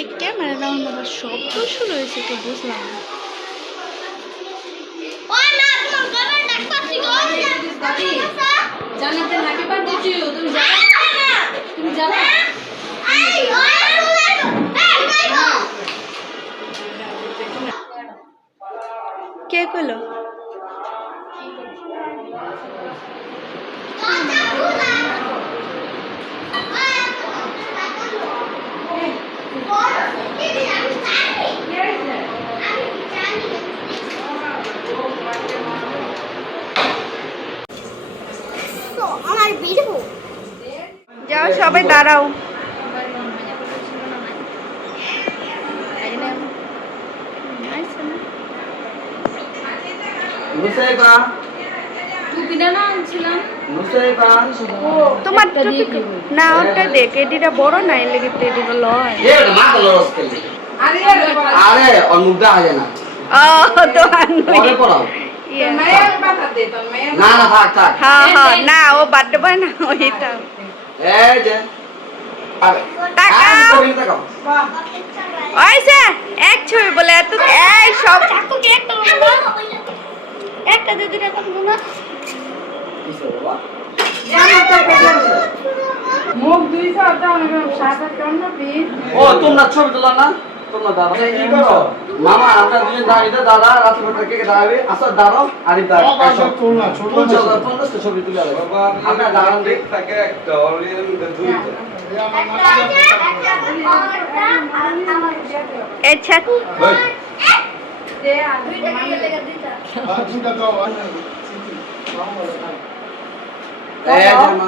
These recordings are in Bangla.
এই ক্যামেরা ডাউন আবার শব্দ শুরু হয়েছে তো বুঝলাম না। জানাতে হ্যাপি বার্থডে টু ইউ। তুমি যাবে? তুমি যাবে? কে কইলো? যাও সবাই দাঁড়াও। তোমার না ওটা দেখ এডিটা বড় না এর লেগে এডিটা লয়। আরে অনুদা হয় না। ও তো পরে পড়াও। না না থাক থাক। হ্যাঁ হ্যাঁ না ও বার্থডে বয় না ওইটা। এই যে আরে তাকাও তাকাও। ওইসে এক ছবি বলে এত এই সব চাকুকে একটা একটা দুইটা করব না। কিসে বাবা? মুখ দুইটা আটা না সাদা কেন না বিন? ও তোমরা ছবি তোলা না? তোমরা দাঁড়াও। কি করো? মামা আমরা দুজন দাঁড়িয়ে দাদা রাতে বটে কে দাঁড়াবে? আসো দাঁড়াও আর দাঁড়াও। আসো তোমরা ছোট ছোট 50টা ছবি তুলে আলো। আমরা দাঁড়ান দেখ থাকে একটা অরিয়ান দুইটা। এই ছাত ভাই দুইটা নিয়ে লেগে দুইটা। এই যে মা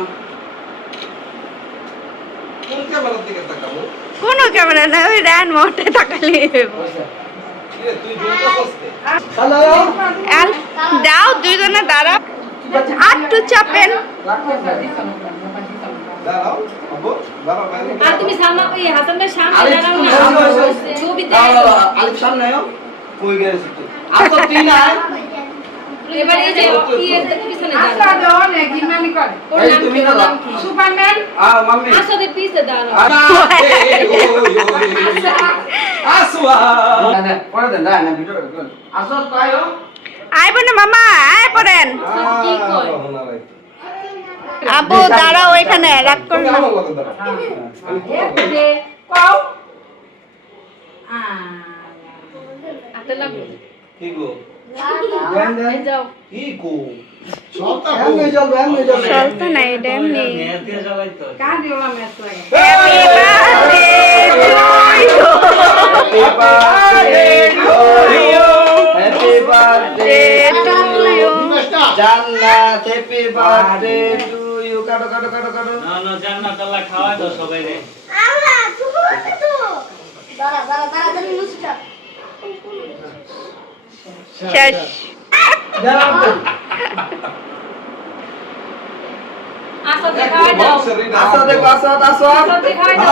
কোন ক্যামেরার দিকে তাকাবো? কোন ক্যামেরা না ওই র্যান মোটে তাকালি কিরে তুই জুমটা করতে? হ্যালো আল দাও দুইজনে দাঁড়াও আটটু চাপেন। দাঁড়াও আব্বু দাঁড়াও বাইরে। আর তুমি সামনে ওই হাসানের সামনে আরে দাঁড়াও না। ছবি দাঁড়াও দেখো। আলিফ সামনে আয় কই গেছিস তুই? আসো তিন আয়। এবারে এই যে কি এর পিছনে দাঁড়াও। আসা দাও না গিমানি করে ওর এই নাম তুমি কি? না ওর নাম কি? সুপারম্যান মাম্মি আসাদের পিছে দাঁড়াও। আসওয়া পরে দেন না ভিডিও কর আসো তাই আইব না মামা আয় পড়েন। কি কয়? আবু দাঁড়াও এখানে রাগ করো না। আমার কথা দাঁড়াও। দে কও হাতে লাগবে। কি গো? এই যাও। কি গো? এমনি চল এমনি চল চলতো না এটা এমনি। কাঁদিওলা ম্যাচ লাগে Happy birthday to you. জান্নাত হ্যাপি বার্থডে টু ইউ কাটো কাটো কাটো কাটো না জান্নাত আল্লাহ খাওয়াই দাও সবাই রে। শেষ। আসা দেখাই দাও। আসো দেখো আসো আসো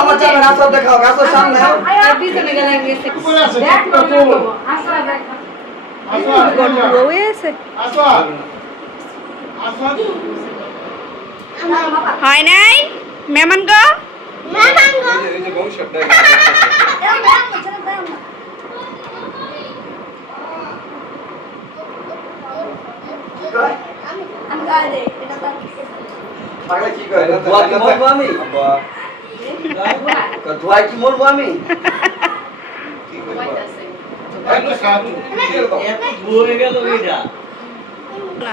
আমার চাপেন আসো দেখাও আসো সামনে আর পিছনে গেলে গেছে। দেখ না তো আসা দেখ বউয়ে আছে হয় নাই মেহমান গো এই যে বংশটা পাগলা কি কয় ধোয়া কি মরবো আমি আব্বা ধোয়া কি মরবো আমি কি কইবা? একটা খাওয়া এত হয়ে গেল এইটা। না